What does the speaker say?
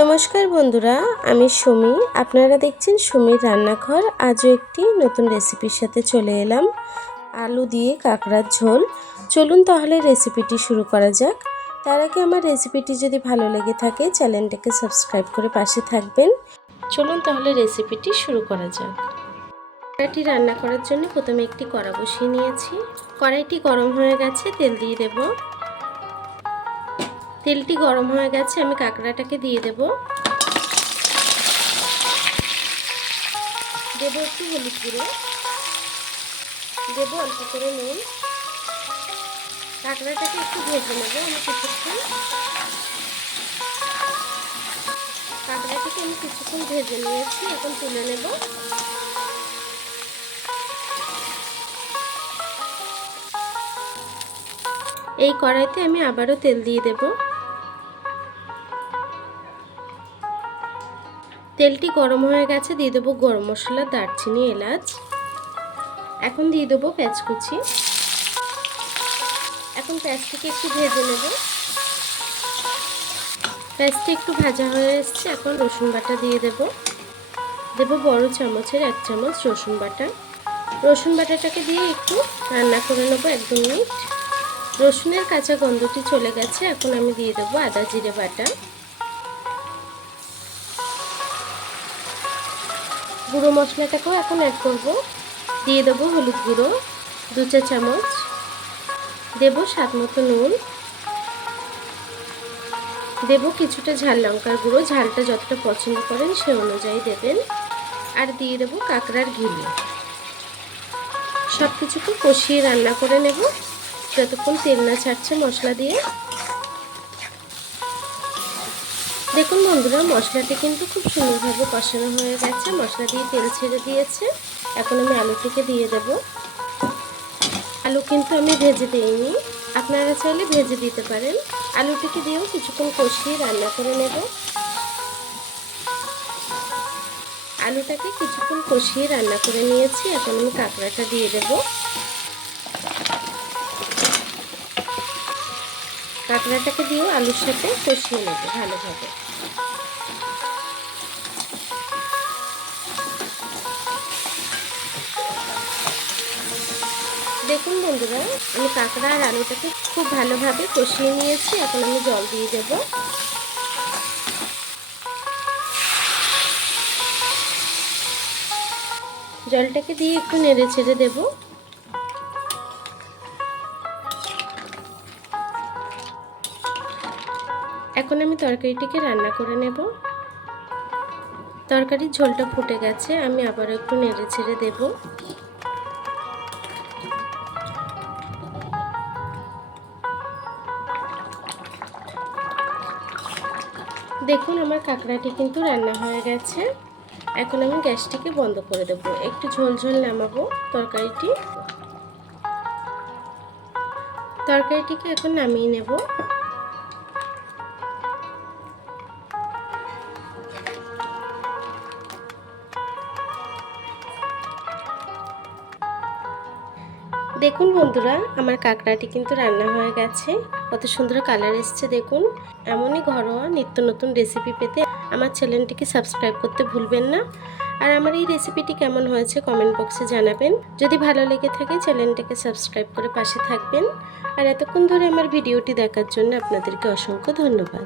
নমস্কার বন্ধুরা, আমি সুমি। আপনারা দেখছেন সুমির রান্নাঘর। আজও একটি নতুন রেসিপির সাথে চলে এলাম, আলু দিয়ে কাঁকড়ার ঝোল। চলুন তাহলে রেসিপিটি শুরু করা যাক। তার আগে আমার রেসিপিটি যদি ভালো লেগে থাকে চ্যানেলটাকে সাবস্ক্রাইব করে পাশে থাকবেন। চলুন তাহলে রেসিপিটি শুরু করা যাক। কড়াইটি রান্না করার জন্য প্রথমে একটি কড়া বসিয়ে নিয়েছি। কড়াইটি গরম হয়ে গেছে, তেল দিয়ে দেব। তেলটি গরম হয়ে গেছে, আমি কাঁকড়াটাকে দিয়ে দেব। দেব একটু হলুদ গুঁড়ো, দেব অল্প করে নুন। কাঁকড়াটাকে একটু ভেজে নেব আমি কিছুক্ষণ। কাঁকড়াটাকে আমি কিছুক্ষণ ভেজে নিয়েছি, এখন তুলে নেব। এই কড়াইতে আমি আবারও তেল দিয়ে দেব। তেলটি গরম হয়ে গেছে, দিয়ে দেবো গরম মশলা, দারচিনি, এলাচ। এখন দিয়ে দেবো পেঁয়াজ কুচি। এখন পেঁয়াজটিকে একটু ভেজে নেব। পেঁয়াজটি একটু ভাজা হয়ে এসছে, এখন রসুন বাটা দিয়ে দেব। দেব বড় চামচের 1 চামচ রসুন বাটা। রসুন বাটাটাকে দিয়ে একটু রান্না করে নেব 1-2 মিনিট। রসুনের কাঁচা গন্ধটি চলে গেছে, এখন আমি দিয়ে দেবো আদা জিরে বাটা। গুঁড়ো মশলাটাকেও এখন অ্যাড করব। দিয়ে দেবো হলুদ গুঁড়ো 2 চা চামচ। দেব স্বাদ মতো নুন। দেব কিছুটা ঝাল লঙ্কার গুঁড়ো, ঝালটা যতটা পছন্দ করেন সে অনুযায়ী দেবেন। আর দিয়ে দেবো কাঁকড়ার ঘিলি। সব কিছুকে কষিয়ে রান্না করে নেব যতক্ষণ তেল না ছাড়ছে মশলা দিয়ে। দেখুন বন্ধুরা, মশলাটি কিন্তু খুব সুন্দরভাবে কষানো হয়ে গেছে, মশলা দিয়ে তেল ছেড়ে দিয়েছে। এখন আমি আলুটিকে দিয়ে দেব। আলু কিন্তু আমি ভেজে দিইনি, আপনারা চাইলে ভেজে দিতে পারেন। আলুটিকে দিয়েও কিছুক্ষণ কষিয়ে রান্না করে নেব। আলুটাকে কিছুক্ষণ কষিয়ে রান্না করে নিয়েছি, এখন আমি কাঁকড়াটা দিয়ে দেব। কাঁকড়াটাকে দিয়েও আলুর সাথে কষিয়ে নেব ভালোভাবে। দেখুন বন্ধুরা, আমি কাঁকড়া আর আলুটাকে খুব ভালোভাবে কষিয়ে নিয়েছি, এখন আমি জল দিয়ে দেব। জলটাকে দিয়ে একটু নেড়ে ছেড়ে দেব। এখন আমি তরকারিটিকে রান্না করে নেব। তরকারির ঝোলটা ফুটে গেছে, আমি আবার একটু নেড়ে ছেড়ে দেব। দেখুন আমার কাঁকড়াটি কিন্তু রান্না হয়ে গেছে। এখন আমি গ্যাসটিকে বন্ধ করে দেব, একটু ঝোল ঝোল নামাবো তরকারিটিকে এখন নামিয়ে নেব। দেখুন বন্ধুরা, আমার কাঁকড়াটি কিন্তু রান্না হয়ে গেছে। কত সুন্দর কালার এসছে দেখুন। এমনই ঘরোয়া নিত্য নতুন রেসিপি পেতে আমার চ্যানেলটিকে সাবস্ক্রাইব করতে ভুলবেন না। আর আমার এই রেসিপিটি কেমন হয়েছে কমেন্ট বক্সে জানাবেন। যদি ভালো লেগে থাকে চ্যানেলটিকে সাবস্ক্রাইব করে পাশে থাকবেন। আর এতক্ষণ ধরে আমার ভিডিওটি দেখার জন্য আপনাদেরকে অসংখ্য ধন্যবাদ।